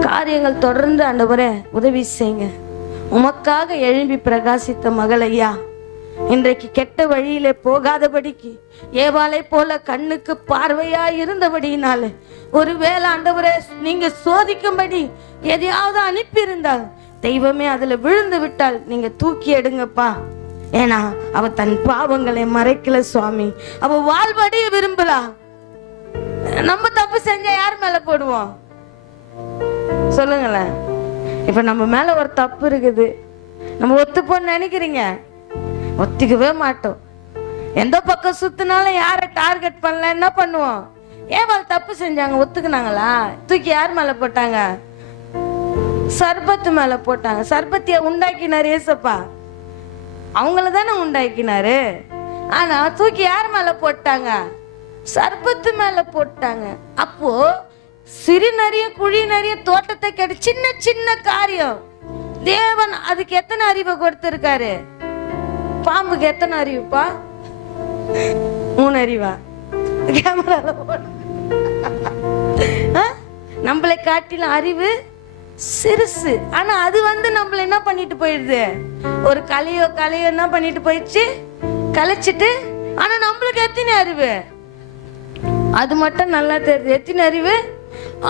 காரியங்கள், தொடர்ந்து ஆண்டவரே உதவி செய்யுங்க. உமக்காக எழும்பி பிரகாசித்த மகள் ஐயா, இன்றைக்கு கெட்ட வழியில போகாதபடிக்கு ஏவாளை போல கண்ணுக்கு பார்வையா இருந்தபடினால, ஒருவேளை ஆண்டவரே நீங்க சோதிக்கும்படி எதையாவது அனுப்பி இருந்தால், தெய்வமே அதுல விழுந்து விட்டால் நீங்க தூக்கி எடுங்கப்பா. ஏன்னா அவ தன் பாவங்களை மறைக்கல சுவாமி, அவ வாழ்வடைய விரும்பலா. நம்ம தப்பு செஞ்சா யார் மேல போடுவோம் சொல்லுங்களேன்? இப்ப நம்ம மேல ஒரு தப்பு இருக்குது, நம்ம ஒத்துப்போன்னு நினைக்கிறீங்க, ஒத்திக்கவே மாட்டோம். எந்த பக்கம் சுத்தினாலும் யாரை டார்கெட் பண்ணல, என்ன பண்ணுவோம்? ஏவாள் தப்பு செஞ்சாங்க, ஒத்துக்குனாங்களா? தூக்கி யார் மேல போட்டாங்க? சர்பத்து மேல போட்டாங்க. சர்பத்திய உண்டாக்கினாரு ஏசப்பா, அவங்கள தானே உண்டாக்கினாரு. ஆனா தூக்கி யார் மேல போட்டாங்க? சர்பத்து மேல போட்டாங்க. அப்போ சிறு நிறைய குழி நிறைய தோட்டத்தை கேட்டு சின்ன சின்ன காரியம், தேவன் அதுக்கு எத்தனை அறிவை கொடுத்திருக்காரு? பாம்புக்கு எத்தனை அறிவுப்பா? 3 அறிவா? கேமரால நம்மளை காட்டில அறிவு சிறுசு. ஆனா அது நம்மள என்ன பண்ணிட்டு போயிடுது, ஒரு கலையோ என்ன பண்ணிட்டு போயிடுச்சு, கலைச்சிட்டு. ஆனா நம்மளுக்கு எத்தனை அறிவு? அது மட்டும் நல்லா தெரியுது. எத்தனை அறிவு?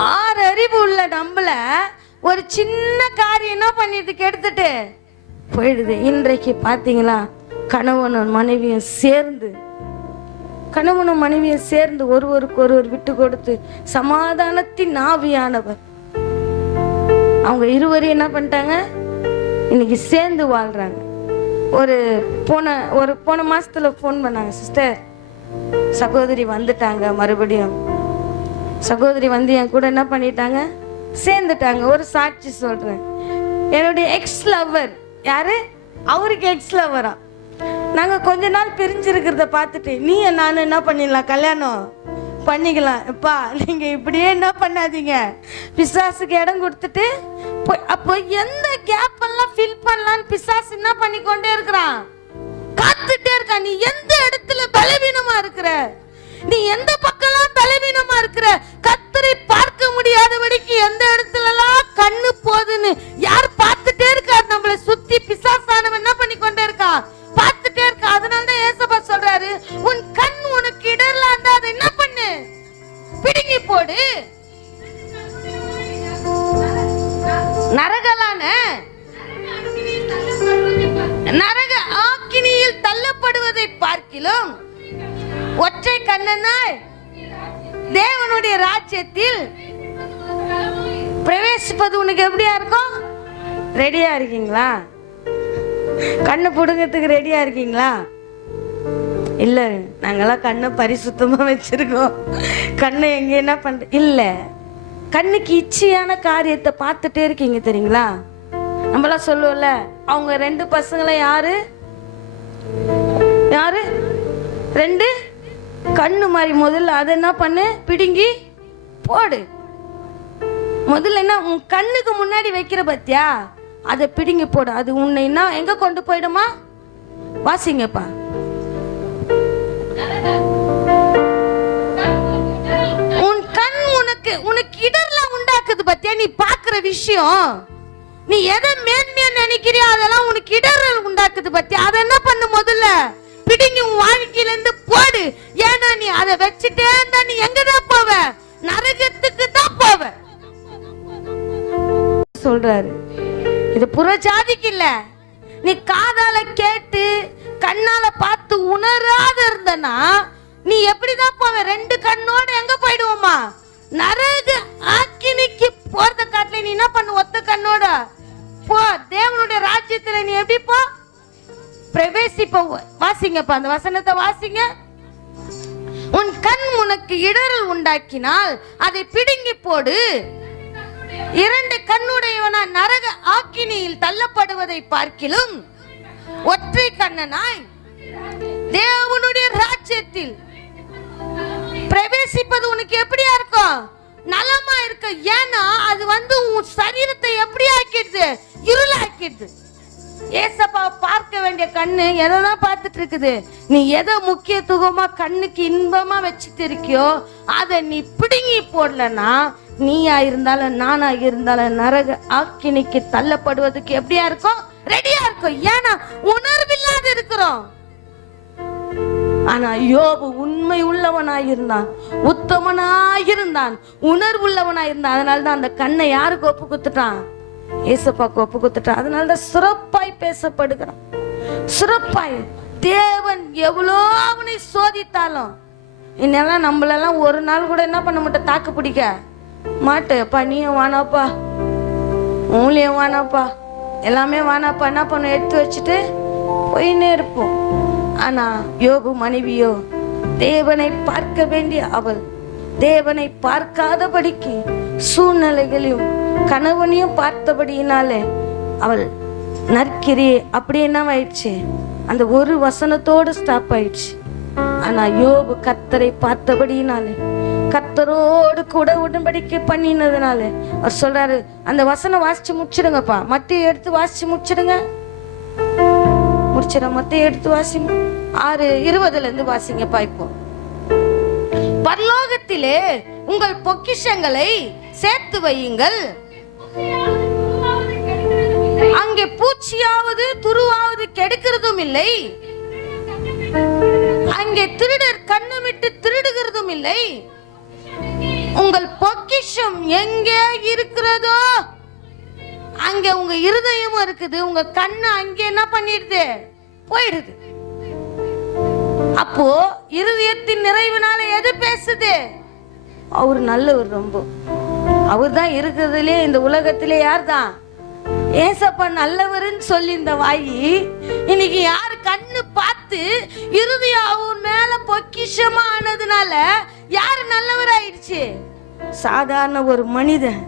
6 அறிவு உள்ள நம்மள ஒரு சின்ன காரியம் என்ன பண்ணிட்டு எடுத்துட்டு போயிடுது. இன்றைக்கு பாத்தீங்களா, கணவனும் மனைவியும் சேர்ந்து ஒருவருக்கு ஒருவர் விட்டு கொடுத்து சமாதானத்தின் ஆவியானவர் அவங்க இருவரையும் என்ன பண்ணிட்டாங்க, இன்னைக்கு சேர்ந்து வாழ்றாங்க. போன மாசத்துல போன் பண்ணாங்க, சிஸ்டர் சகோதரி வந்துட்டாங்க, மறுபடியும் சகோதரி வந்து என் கூட என்ன பண்ணிட்டாங்க, சேர்ந்துட்டாங்க. ஒரு சாட்சி சொல்றேன். என்னுடைய எக்ஸ் லவர், யாரு? அவருக்கு எக்ஸ் லவரா. நாங்க கொஞ்ச நாள் பிரிஞ்சிருக்கிறத பார்த்துட்டு, நீ நானும் என்ன பண்ணிடலாம், கல்யாணம் பண்ணிக்கலாம். எப்பா நீங்க இப்படியே என்ன பண்ணாதீங்க, பிசாசுக்கு இடம் கொடுத்துட்டு அப்போ எந்த கேப் எல்லாம் ஃபில் பண்ணலான்னு பிசாசு என்ன பண்ணி கொண்டே இருக்கிறான், காத்துட்டே இருக்கான். நீ எந்த இடத்துல பலவீனமா இருக்கிற, நீ எந்த பக்கம்லாம் பலவீனமா இருக்கிற, கர்த்தரை பார்க்க முடியாதபடிக்கு எந்த இடத்துல எல்லாம் கண்ணு போகுதுன்னு யார் பார்த்துட்டே இருக்காரு? நம்மளை சுத்தி பிசாசானவன் என்ன பண்ணி கொண்டே இருக்கா, பார்த்துட்டே இருக்கா. அதனாலதான் ஏசப்பா சொல்றாரு, உன் கண் உனக்கு இடர்ல இருந்தா அதை என்ன பண்ணு, பிடுங்கி போடு. நரக ஆக்கினியில் தள்ளப்படுவதை பார்க்கிலும் ஒற்றை கண்ணனாய் தேவனுடைய ராஜ்யத்தில் பிரவேசிப்பது உனக்கு எப்படியா இருக்கும்? ரெடியா இருக்கீங்களா? கண்ணு புடுங்கிறதுக்கு ரெடியா இருக்கீங்களா? இல்ல, நாங்கெல்லாம் கண்ணை பரிசுத்தமா வச்சிருக்கோம், கண்ணை எங்க என்ன பண்ற இல்ல. கண்ணுக்கு இச்சையான காரியத்தை பார்த்துட்டே இருக்கீங்க தெரியுங்களா? நம்மளாம் சொல்லுவோம்ல, அவங்க 2 பசங்களை யாரு 2 கண்ணு மாதிரி, முதல்ல அதை என்ன பண்ணு, பிடுங்கி போடு. முதல்ல என்ன, உன் கண்ணுக்கு முன்னாடி வைக்கிற பத்தியா, அதை பிடுங்கி போடு. அது உன்னை என்ன எங்க கொண்டு போயிடுமா? வாசிங்கப்பா. உன் கண் உனக்கு இடர்லாம் உண்டாக்குது பத்தியா? நீ பாக்குற விஷயம், நீ எதை மேன்மையா நினைக்கிறியோ அதெல்லாம் உனக்கு இடர்கள் உண்டாக்குது பத்தியா? அதை என்ன பண்ணு, முதல்ல பிடிங்கி உன் வாழ்க்கையில இருந்து போடு. ஏன்னா நீ அதை வச்சுட்டே இருந்தா நீ எங்கதான் போவ? நரகத்துக்கு தான் போவ சொல்றாரு. இது புறஜாதிக்கு இல்ல. நீ காதால கேட்டு கண்ணால பார்த்து உணராத இருந்தனா நீ எப்படிதான் போவ? ரெண்டு கண்ணோட எங்க போயிடுவோமா? நரக ஆக்கினிக்கு போறத காட்டுல நீ என்ன பண்ணு? ஒத்த கண்ணோட போ. தேவனுடைய ராஜ்யத்துல நீ எப்படி போ? பிரவேசிப்ப. வாசிங்கப்பா அந்த வசனத்தை வாசிங்க. உன் கண் உனக்கு இடரல் உண்டாக்கினால் அதை பிடுங்கி போடு. இரண்டு கண்ணுடையவனா நரக ஆக்கினியில் தள்ளப்படுவதை பார்க்கிலும் ஒற்றை கண்ணனாய் தேவனுடைய ராஜ்யத்தில் பிரவேசிப்பது உனக்கு எப்படியா இருக்கும்? நலமா இருக்கு. ஏன்னா அது உன் சரீரத்தை எப்படி ஆக்கிடுது? இருளாக்கிடுது. ஏசப்பா பார்க்க வேண்டிய கண்ணு எதான் பார்த்துட்டு இருக்குது? நீ எதை முக்கியத்துவமா கண்ணுக்கு இன்பமா வச்சுட்டு இருக்கியோ அதை நீ பிடுங்கி போடலன்னா நீயா இருந்தாலும் நானா இருந்தாலும் நரக ஆக்கினிக்கு தள்ளப்படுவதுக்கு எப்படியா இருக்கும்? ரெடியா இருக்கும். ஏன்னா உணர்வில்லாத இருக்கிறோம். ஆனா யோபு உண்மை உள்ளவனாயிருந்தான், உத்தமனாயிருந்தான், உணர்வுள்ளவனாயிருந்தான். அதனாலதான் அந்த கண்ணை யாருக்கு ஒப்பு குத்துட்டான்? ஏசப்பாக்கு ஒப்பு குத்துட்டான். அதனாலதான் சிறப்பாய் பேசப்படுகிறான். சிறப்பாய் தேவன் எவ்வளோ அவனை சோதித்தாலும் இன்னெல்லாம் நம்மளெல்லாம் ஒரு நாள் கூட என்ன பண்ண மாட்டோம்? தாக்கு பிடிக்க மாட்டேப்பா. நீயும் வானாப்பா, ஊழியம் வானாப்பா, எல்லாமே வானாப்பா. என்ன பண்ண? எடுத்து வச்சுட்டு போயின்னே இருப்போம். ஆனா யோபு மனைவியோ தேவனை பார்க்க வேண்டிய அவள் தேவனை பார்க்காதபடிக்கு சூழ்நிலைகளையும் கணவனையும் பார்த்தபடியினாலே அவள் நற்கிரி அப்படி என்ன ஆயிடுச்சு? அந்த ஒரு வசனத்தோடு ஸ்டாப் ஆயிடுச்சு. ஆனா யோபு கர்த்தரை பார்த்தபடியினாலே கர்த்தரோடு கூட உடன்படிக்கை பண்ணினதுனால அவர் சொல்றாரு. அந்த வசனம் வாசிச்சு முடிச்சிடுங்கப்பா. மத்திய எடுத்து வாசிச்சு முடிச்சிடுங்க. முடிச்சிட மத்திய எடுத்து வாசி 6:20 இருந்து வாசிங்கப்பா. இப்போ பரலோகத்திலே உங்கள் பொக்கிஷங்களை சேர்த்து வையுங்கள், அங்கே பூச்சியாவது துருவாவது கெடுக்கிறதும் இல்லை, அங்கே திருடர் கண்ணுமிட்டு திருடுகிறதும் இல்லை. உங்கள் பொக்கிஷம் எங்கே இருக்கிறதோ அங்க உங்க இருதயமும் இருக்குது. உங்க கண்ணு அங்கே என்ன பண்ணிடுது? போயிடுது. அப்போ இருதயத்தின் நிறைவினால எது பேசுது? அவர் நல்லவர். ரொம்ப அவர் தான் இருக்கிறதுலே இந்த உலகத்திலே. யார் தான்? ஏசப்பா நல்லவர்னு சொல்லி இந்த வாயி இன்னைக்கு யாரு கண்ணு பார்த்து இருதயம் அவர் மேல பொக்கிஷமா ஆனதுனால யாரு நல்லவர் ஆயிடுச்சு? சாதாரண ஒரு மனிதன்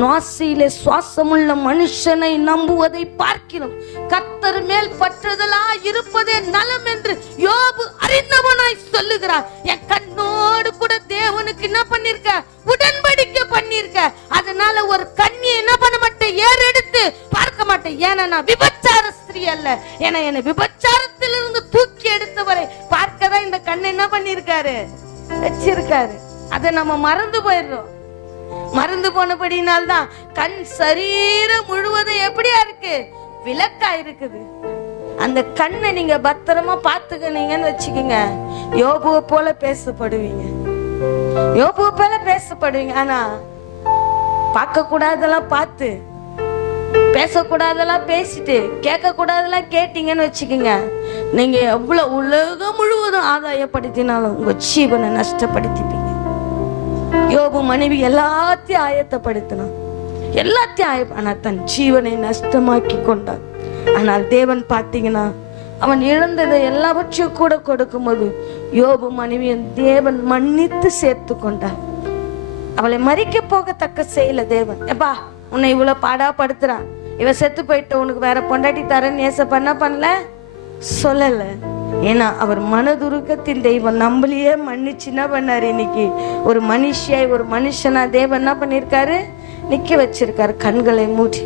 நாசியிலே சுவாசமுள்ள மனுஷனை நம்புவதை பார்க்கிறோம் கர்த்தர் மேல் பற்றுதலா இருப்பதே நலம் என்று யோபு அறிந்தவனாய் சொல்லுகிறார். என் கண்ணோடு கூட தேவனுக்கு என்ன பண்ணிருக்க? உடன்படிக்கை பண்ணிருக்க. அதனால ஒரு கண்ணியை என்ன பண்ண மாட்டேன்? ஏறெடுத்து பார்க்க மாட்டேன். ஏன்னா நான் விபச்சார ஸ்திரீ அல்ல. ஏன்னா என்னை விபச்சாரத்திலிருந்து தூக்கி எடுத்தவரை பார்க்கதான் இந்த கண்ணை என்ன பண்ணிருக்காரு? வச்சிருக்காரு. அதை நம்ம மறந்து போயிடுறோம். மறந்து போனபடினால்தான் கண் சரீரம் முழுவதும் எப்படியா இருக்கு? விளக்கா இருக்குது. அந்த கண்ணை நீங்க பத்திரமா பாத்துக்கினீங்கன்னு வச்சுக்கோங்க, யோபுவை போல பேசப்படுவீங்க. யோபுவை போல பேசப்படுவீங்க. ஆனா பார்க்க கூடாதெல்லாம் பார்த்து, பேசக்கூடாதெல்லாம் பேசிட்டு, கேட்க கூடாதெல்லாம் கேட்டீங்கன்னு வச்சுக்கோங்க, நீங்க எவ்வளவு உலகம் முழுவதும் ஆதாயப்படுத்தினாலும் உங்க ஜீவனை நஷ்டப்படுத்திப்பீங்க. யோபு மனைவி எல்லாத்தையும் ஆயத்தப்படுத்தினான், எல்லாத்தையும் ஆனா தன் ஜீவனை நஷ்டமாக்கி கொண்டான். ஆனால் தேவன் பார்த்தீங்கன்னா அவன் இழந்ததை எல்லாவற்றையும் கூட கொடுக்கும் போது யோபு மனைவியின் தேவன் மன்னித்து சேர்த்து கொண்டான். அவளை மறிக்க போகத்தக்க செய்யல தேவன். எப்பா உன்னை இவ்வளவு பாடா படுத்துறான், இவ செத்து போயிட்ட, உனக்கு வேற பொண்டாட்டி தரேன்னு ஏசப்பா என்ன பண்ணல? சொல்லல. ஏன்னா அவர் மனதுருக்கத்தின் தெய்வம். நம்மளையே மன்னிச்சு என்ன பண்ணாரு? இன்னைக்கு ஒரு மனுஷியாய் ஒரு மனுஷனா தேவன் என்ன பண்ணிருக்காரு? நிக்க வச்சிருக்காரு கண்களை மூடி.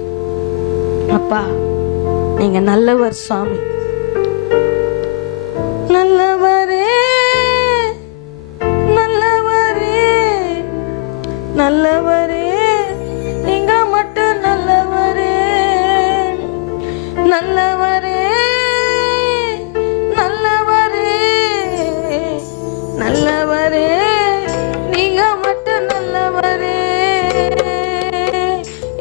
அப்பா நீங்க நல்லவர் சுவாமி, நல்லவரே, நீங்க மட்டும் நல்லவரே, நல்லவரே, நல்லவரே, நல்லவரே, நீங்க மட்டும் நல்லவரே.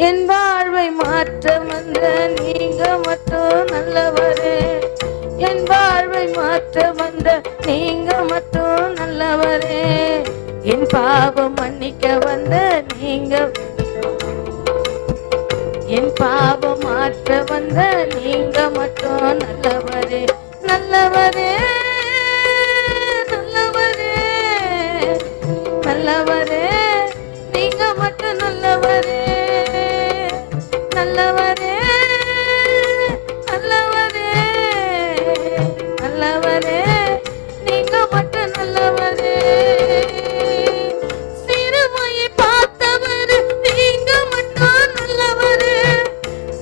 என் வாழ்வை மாற்ற வந்த நீங்க மட்டும் நல்லவரே, என் வாழ்வை மாற்ற வந்த நீங்க மட்டும் நல்லவரே. என் பாவம் மன்னிக்க வந்த நீங்க, என் பாவம் மாற்ற வந்த நீங்க மட்டும் நல்லவரே, நல்லவரே, நல்லவரே, நல்லவரே, நீங்க மட்டும் நல்லவரே, நல்லவரே, நல்லவரே, நல்லவரே, நீங்க மட்டும் நல்லவரே. சிறுமையை பார்த்தவர் நீங்க மட்டும் நல்லவரே,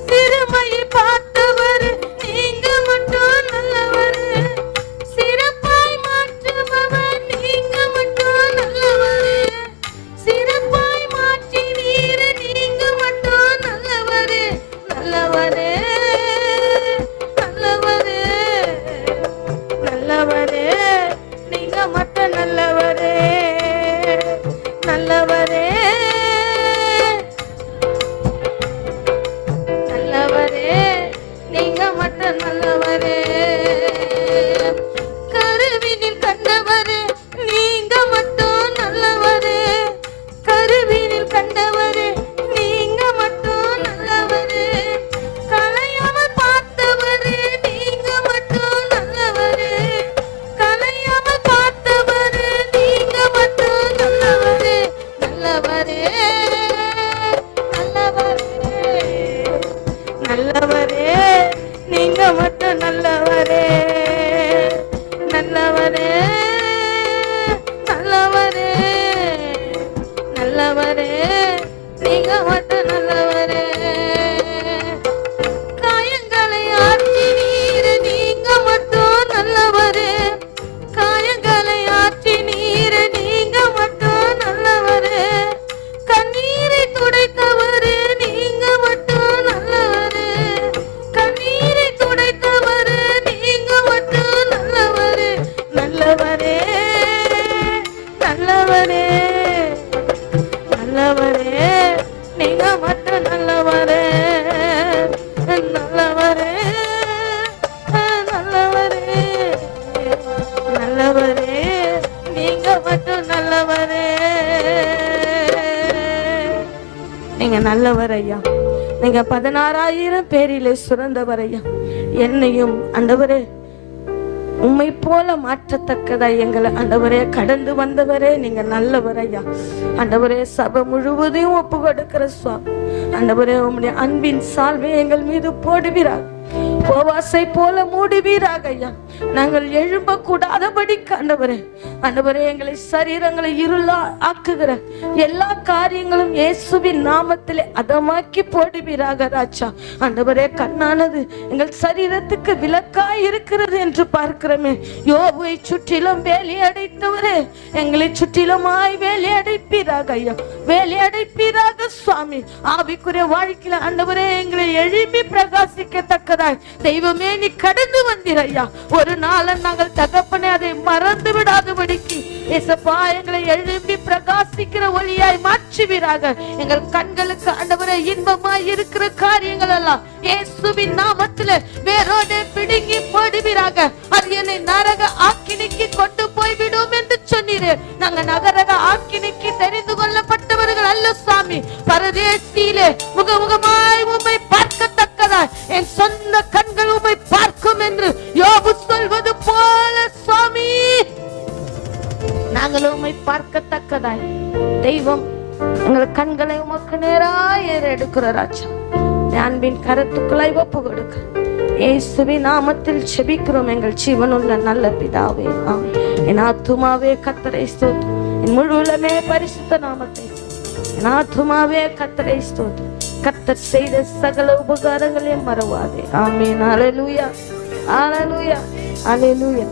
சிறுமையை பார்த்தவர் நீங்க மட்டும் நல்லவரே, சிறப்பாய் மாற்றுபவர் நீங்க மட்டும் நல்லவரே, சிறப்பாய் மாற்றி நீர் நீங்க மட்டும் நல்லவரே, நல்லவரே, நல்லவரே, நல்லவரே, நீங்க மட்டும் நல்லவரே, நல்லவரே, நல்லவரே, நீங்க மட்டும் நல்லவரே. கருவினில் கண்டவரே நீங்க மட்டும் நல்லவரே, கருவினில் கண்டவரே நீங்க மட்டும் நல்லவரே, கலையாமல் பார்த்தவரே நீங்க மட்டும் நல்லவரே, கலையாமல் பார்த்தவரே நீங்க மட்டும் நல்லவரே, நல்லவரே, நல்லவரே, நல்லவரே, நீங்க மட்டும் நல்லவரே, நல்லவரே, நல்லவரே, நல்லவரே, நீங்க மட்டும் நல்லவரே. காயங்களை ஆற்றி நீர் நீங்க மட்டும் நல்லவரே, காயங்களை ஆற்றி நீர் நீங்க மட்டும் நல்லவரே, கண்ணீரை துடைத்தவரே நீங்க மட்டும் நல்லவரே, கண்ணீரை துடைத்தவரே நீங்க மட்டும் நல்லவரே, நல்லவரே, நல்லவரே, நல்லவரே, நீங்க மட்டும் நல்லவரே, நல்லவரே, நல்லவரே, நல்லவரே, நீங்க மட்டும் நல்லவரே. நீங்க நல்லவர் ஐயா, நீங்க 16,000 பேரிலே சுரந்தவர் ஐயா. என்னையும் ஆண்டவரே உம்மை போல மாற்றத்தக்கதா எங்களை ஆண்டவரே கடந்து வந்தவரே, நீங்க நல்லவர் ஐயா. ஆண்டவரே சபை முழுவதையும் ஒப்பு கொடுக்கிற சுவாமி, ஆண்டவரே உம்முடைய அன்பின் சால்வை எங்கள் மீது போடுவீராக, உபவாசை போல மூடுவீராக ஐயா. நாங்கள் எழும்ப கூடாதபடி ஆண்டவரே, ஆண்டவரே எங்களை சரீரங்களை இருளா ஆக்குகிற எல்லா காரியங்களும் இயேசுவின் நாமத்திலே அதமாக்கி போடுவீராக ராஜா. ஆண்டவரே கண்ணானது எங்கள் சரீரத்துக்கு விலக்காய் இருக்கிறது என்று பார்க்கிறோமே, யோபுவை சுற்றிலும் வேலி அடைத்தவரே, எங்களை சுற்றிலுமாய் வேலி அடைப்பீராக ஐயா, வேலி அடைப்பீராக சுவாமி. ஆவிக்குரிய வாழ்க்கையில ஆண்டவரே எங்களை எழுப்பி பிரகாசிக்கத்தக்கதாய் தெய்வமே நீ கடந்து வந்தீர் ஐயா. ஒரு நாள் நாங்கள் தகப்பனே அதை மறந்து விடாதபடிக்கு ஏசப்பா எங்களை எழுப்பி பிரகாசிக்கிற ஒளியாய் மாற்றுவீராக. எங்கள் கண்களுக்கு ஆண்டவரே இன்பமாய் இருக்கிற காரியங்கள் எல்லாம் இயேசுவின் நாமத்திலே வேரோடு பிடுங்கி போடுவீராக. அது என்னை நரக ஆக்கினிக்கு கொண்டு போய்விடும் என்று சொன்னீரே, நாங்க நகரக ஆக்கினிக்கு தெரிந்து கொள்ளப்பட்டவர்கள் அல்ல சுவாமி, பரதேசியிலே முகமுகமாய் உம்மை பார்க்கத்தக்கதாய் என் சொந்த கண்கள் உம்மை பார்க்கும் என்று யோபு சொல்வது போல சுவாமி, நாங்கள் உம்மை பார்க்கத்தக்கதாய் தெய்வம் எங்கள் கண்களை உமக்கு நேராய் ஏறெடுக்கிற ராஜா, அன்பின் கரத்துக்குள்ளாய் ஒப்பு கொடுக்க இயேசுவின் நாமத்தில் செபிக்கிறோம் எங்கள் ஜீவனுள்ள நல்ல பிதாவே, ஆமென். என் ஆத்துமாவே கர்த்தரை ஸ்தோத்திரம், என் முழுவதுமே பரிசுத்த நாமத்தை, என் ஆத்துமாவே கர்த்தரை ஸ்தோத்திரம், கர்த்தர் செய்த சகல உபகாரங்களையும் மறவாதே. ஆமென். அல்லேலூயா, அல்லேலூயா, அல்லேலூயா.